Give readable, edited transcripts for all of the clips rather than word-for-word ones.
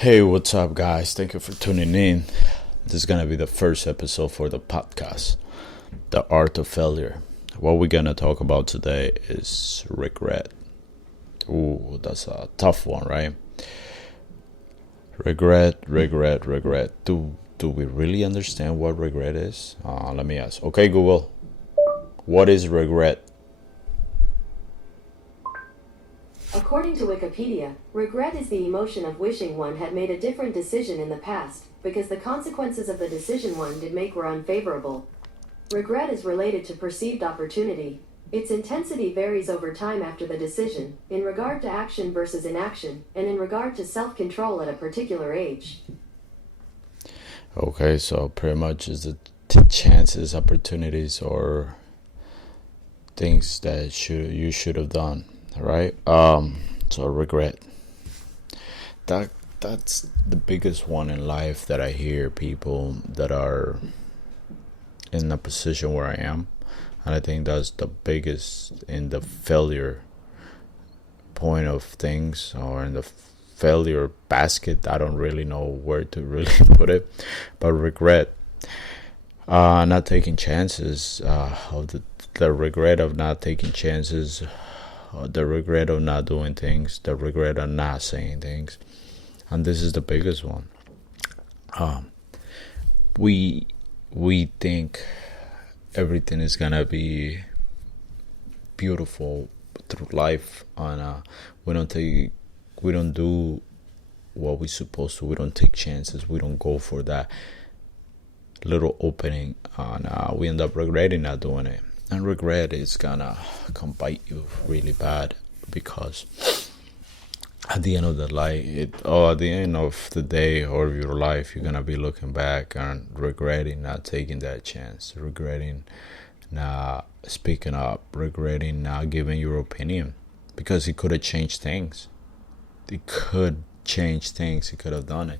Hey, what's up, guys? Thank you for tuning in. This is gonna be the first episode for the podcast, The Art of Failure. What we're gonna talk about today is regret. Ooh, that's a tough one, right? Regret. Do we really understand what regret is? Let me ask. Okay, Google, what is regret? According to Wikipedia, regret is the emotion of wishing one had made a different decision in the past, because the consequences of the decision one did make were unfavorable. Regret is related to perceived opportunity. Its intensity varies over time after the decision, in regard to action versus inaction, and in regard to self-control at a particular age. Okay, so pretty much is the chances, opportunities, or things that you should have done, right? So regret. That's the biggest one in life that I hear people that are in a position where I am, and I think that's the biggest in the failure point of things, or in the failure basket. I don't really know where to really put it, but regret, not taking chances, of the regret of not taking chances, the regret of not doing things, the regret of not saying things, and this is the biggest one. We think everything is gonna be beautiful through life, and we don't do what we're supposed to. We don't take chances. We don't go for that little opening, and we end up regretting not doing it. And regret is gonna come bite you really bad, because at the end of at the end of the day or of your life, you're gonna be looking back and regretting not taking that chance, regretting not speaking up, regretting not giving your opinion, because it could have changed things. It could change things. It could have done it,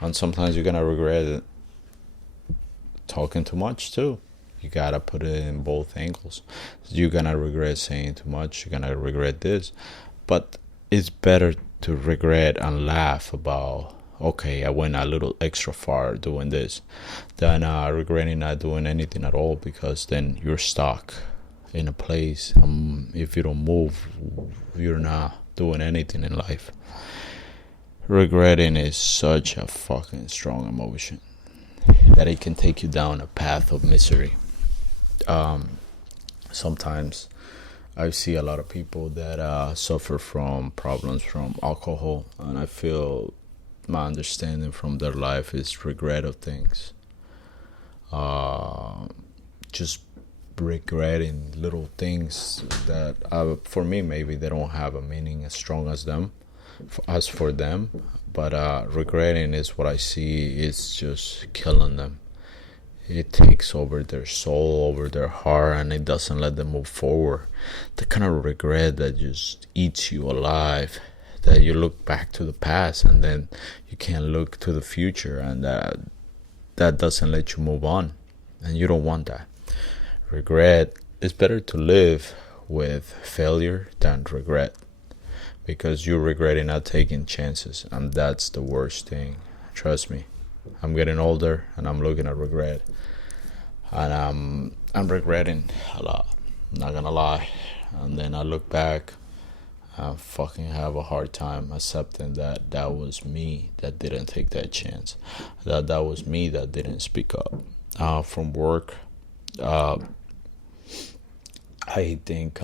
and sometimes you're gonna regret it talking too much too. You gotta put it in both angles. You're gonna regret saying too much. You're gonna regret this. But it's better to regret and laugh about, okay, I went a little extra far doing this, than regretting not doing anything at all, because then you're stuck in a place. If you don't move, you're not doing anything in life. Regretting is such a fucking strong emotion that it can take you down a path of misery. Sometimes I see a lot of people that suffer from problems from alcohol, and I feel my understanding from their life is regret of things. Just regretting little things that, for me, maybe they don't have a meaning as strong as for them, but regretting is what I see is just killing them. It takes over their soul, over their heart, and it doesn't let them move forward. The kind of regret that just eats you alive, that you look back to the past and then you can't look to the future, and that doesn't let you move on, and you don't want that. Regret, it's better to live with failure than regret, because you're regretting not taking chances, and that's the worst thing. Trust me. I'm getting older and I'm looking at regret, and I'm regretting a lot, I'm not gonna lie. And then I look back, I fucking have a hard time accepting that was me that didn't take that chance, that was me that didn't speak up. From work, I think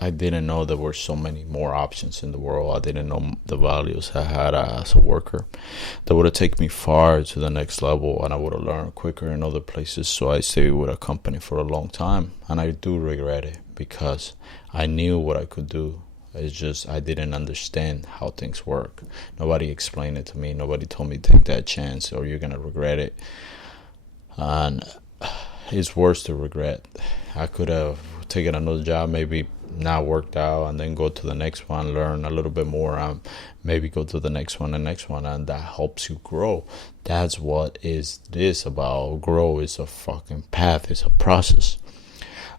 I didn't know there were so many more options in the world. I didn't know the values I had as a worker. That would have taken me far to the next level, and I would have learned quicker in other places. So I stayed with a company for a long time, and I do regret it, because I knew what I could do. It's just I didn't understand how things work. Nobody explained it to me. Nobody told me take that chance or you're gonna regret it. And it's worse to regret. I could have taken another job, maybe not worked out, and then go to the next one, learn a little bit more, maybe go to the next one, and that helps you grow. That's what is this about. Grow is a fucking path. It's a process.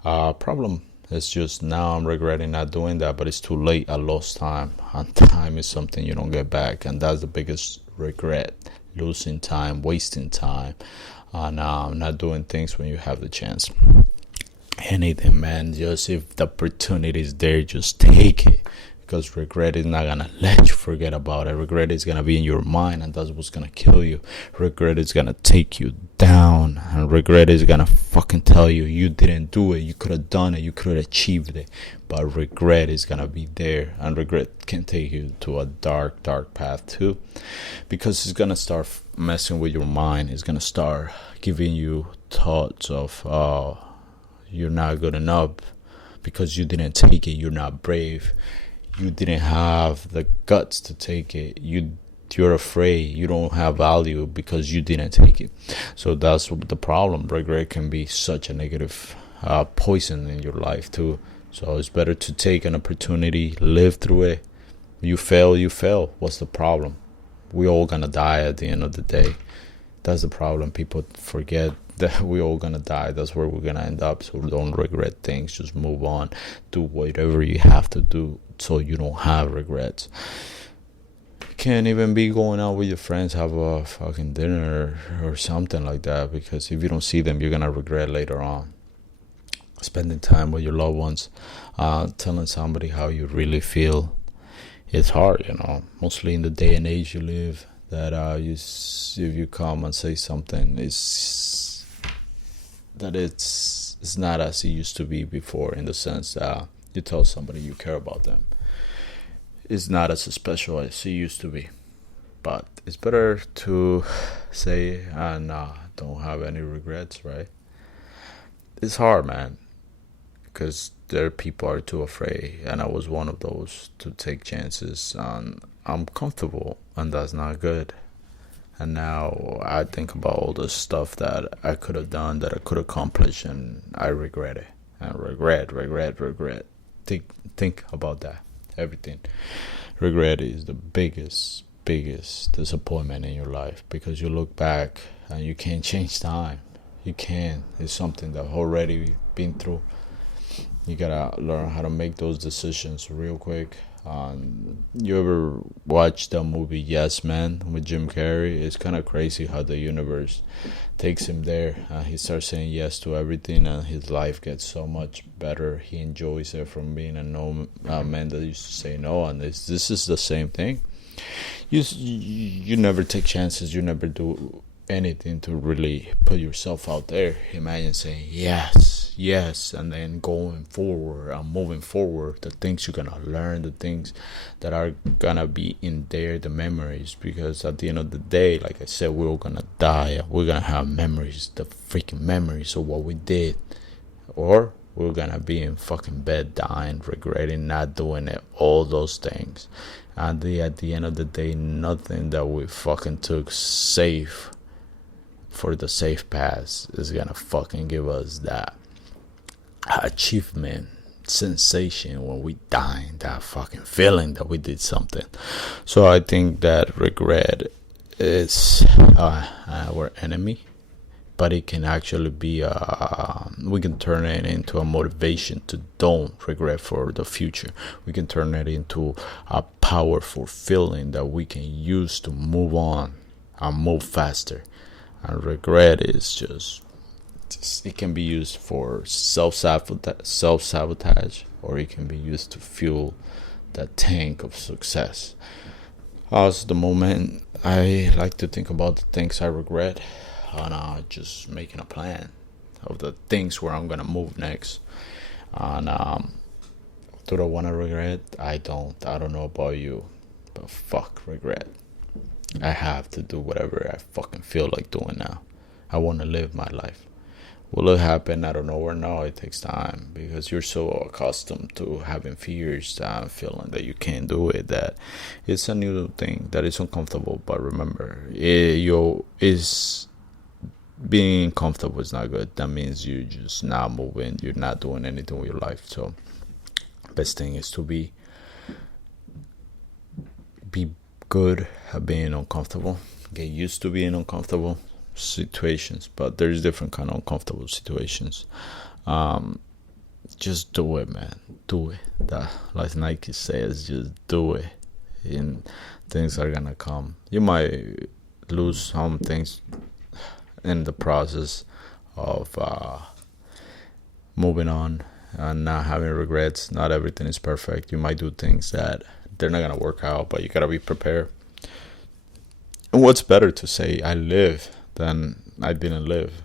Problem It's just now I'm regretting not doing that, but it's too late. I lost time, and time is something you don't get back, and that's the biggest regret: losing time, wasting time, and not doing things when you have the chance. Anything, man. Just if the opportunity is there, just take it. Because regret is not gonna let you forget about it. Regret is gonna be in your mind, and that's what's gonna kill you. Regret is gonna take you down, and regret is gonna fucking tell you you didn't do it. You could have done it. You could have achieved it. But regret is gonna be there, and regret can take you to a dark, dark path too, because it's gonna start messing with your mind. It's gonna start giving you thoughts of, you're not good enough because you didn't take it. You're not brave. You didn't have the guts to take it. You're afraid. You don't have value because you didn't take it. So that's the problem. Regret can be such a negative poison in your life too. So it's better to take an opportunity, live through it. You fail, you fail. What's the problem? We all gonna die at the end of the day. That's the problem. People forget that we all gonna die. That's where we're gonna end up. So don't regret things. Just move on. Do whatever you have to do so you don't have regrets. You can't even be going out with your friends, have a fucking dinner or something like that, because if you don't see them, you're gonna regret later on. Spending time with your loved ones, telling somebody how you really feel. It's hard, mostly in the day and age you live, that if you come and say something, it's not as it used to be before, in the sense that you tell somebody you care about them. It's not as special as it used to be. But it's better to say and don't have any regrets, right? It's hard, man, because there people are too afraid, and I was one of those, to take chances, and I'm comfortable, and that's not good. And now I think about all the stuff that I could have done, that I could accomplish, and I regret it. And regret. Think about that. Everything. Regret is the biggest disappointment in your life, because you look back and you can't change time. You can't. It's something that already been through. You gotta learn how to make those decisions real quick. You ever watch the movie Yes Man with Jim Carrey? It's kind of crazy how the universe takes him there. He starts saying yes to everything, and his life gets so much better. He enjoys it from being a man that used to say no. And this is the same thing. You never take chances. You never do anything to really put yourself out there. Imagine saying yes, and then going forward and moving forward, the things you're gonna learn, the things that are gonna be in there, the memories. Because at the end of the day, like I said, we're all gonna die. We're gonna have memories, the freaking memories of what we did, or we're gonna be in fucking bed dying, regretting not doing it, all those things. And at the end of the day, nothing that we fucking took safe for the safe pass is gonna fucking give us that achievement sensation when we die, that fucking feeling that we did something. So I think that regret is our enemy, but it can actually be we can turn it into a motivation to don't regret for the future. We can turn it into a powerful feeling that we can use to move on and move faster. And regret is just it can be used for self-sabotage, or it can be used to fuel the tank of success. As the moment, I like to think about the things I regret, and just making a plan of the things where I'm gonna move next. And do I want to regret? I don't know about you, but fuck regret. I have to do whatever I fucking feel like doing now. I want to live my life. Will it happen? I don't know. Or no, it takes time, because you're so accustomed to having fears, feeling that you can't do it, that it's a new thing, that is uncomfortable. But remember, being comfortable is not good. That means you're just not moving. You're not doing anything with your life. So best thing is to be good at being uncomfortable. Get used to being uncomfortable situations, but there's different kind of uncomfortable situations. just do it, man. Do it. That, like Nike says, just do it, and things are gonna come. You might lose some things in the process of moving on and not having regrets. Not everything is perfect. You might do things that they're not gonna work out, but you gotta be prepared. And what's better to say I live than I didn't live?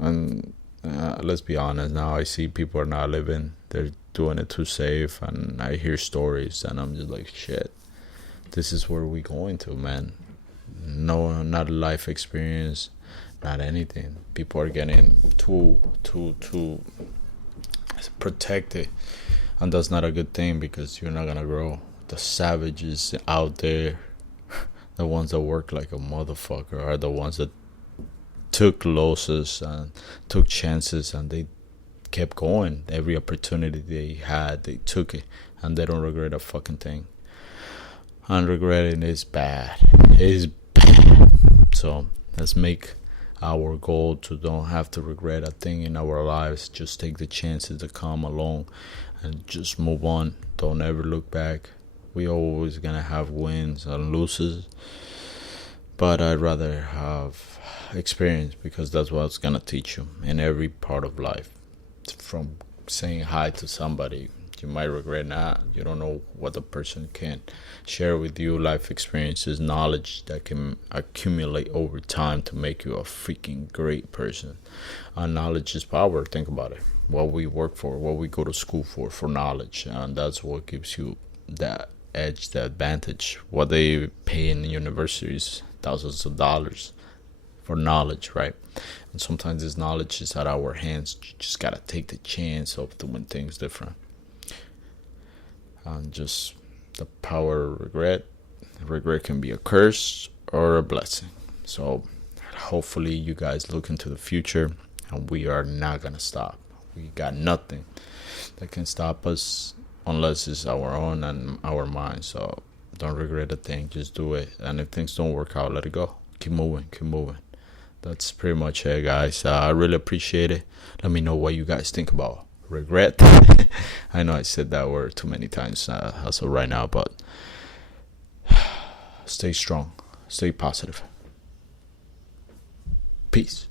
And let's be honest, now I see people are not living. They're doing it too safe, and I hear stories, and I'm just like, shit. This is where we going to, man. No, not a life experience, not anything. People are getting too protected, and that's not a good thing because you're not gonna grow. The savages out there, the ones that work like a motherfucker, are the ones that took losses and took chances, and they kept going. Every opportunity they had, they took it, and they don't regret a fucking thing. And regretting is bad. It is bad. So let's make our goal to don't have to regret a thing in our lives. Just take the chances that come along and just move on. Don't ever look back. We always gonna have wins and losses, but I'd rather have experience because that's what's gonna teach you in every part of life. From saying hi to somebody, you might regret not. You don't know what the person can share with you, life experiences, knowledge that can accumulate over time to make you a freaking great person. And knowledge is power. Think about it. What we work for, what we go to school for knowledge, and that's what gives you that edge, the advantage. What they pay in universities, thousands of dollars for knowledge, right? And sometimes this knowledge is at our hands. You just gotta take the chance of doing things different. And just the power of regret. Regret can be a curse or a blessing. So hopefully you guys look into the future, and we are not gonna stop. We got nothing that can stop us unless it's our own and our mind. So don't regret a thing, just do it. And if things don't work out, let it go. Keep moving. That's pretty much it, guys. I really appreciate it. Let me know what you guys think about regret. I know I said that word too many times as of right now, but stay strong, stay positive. Peace.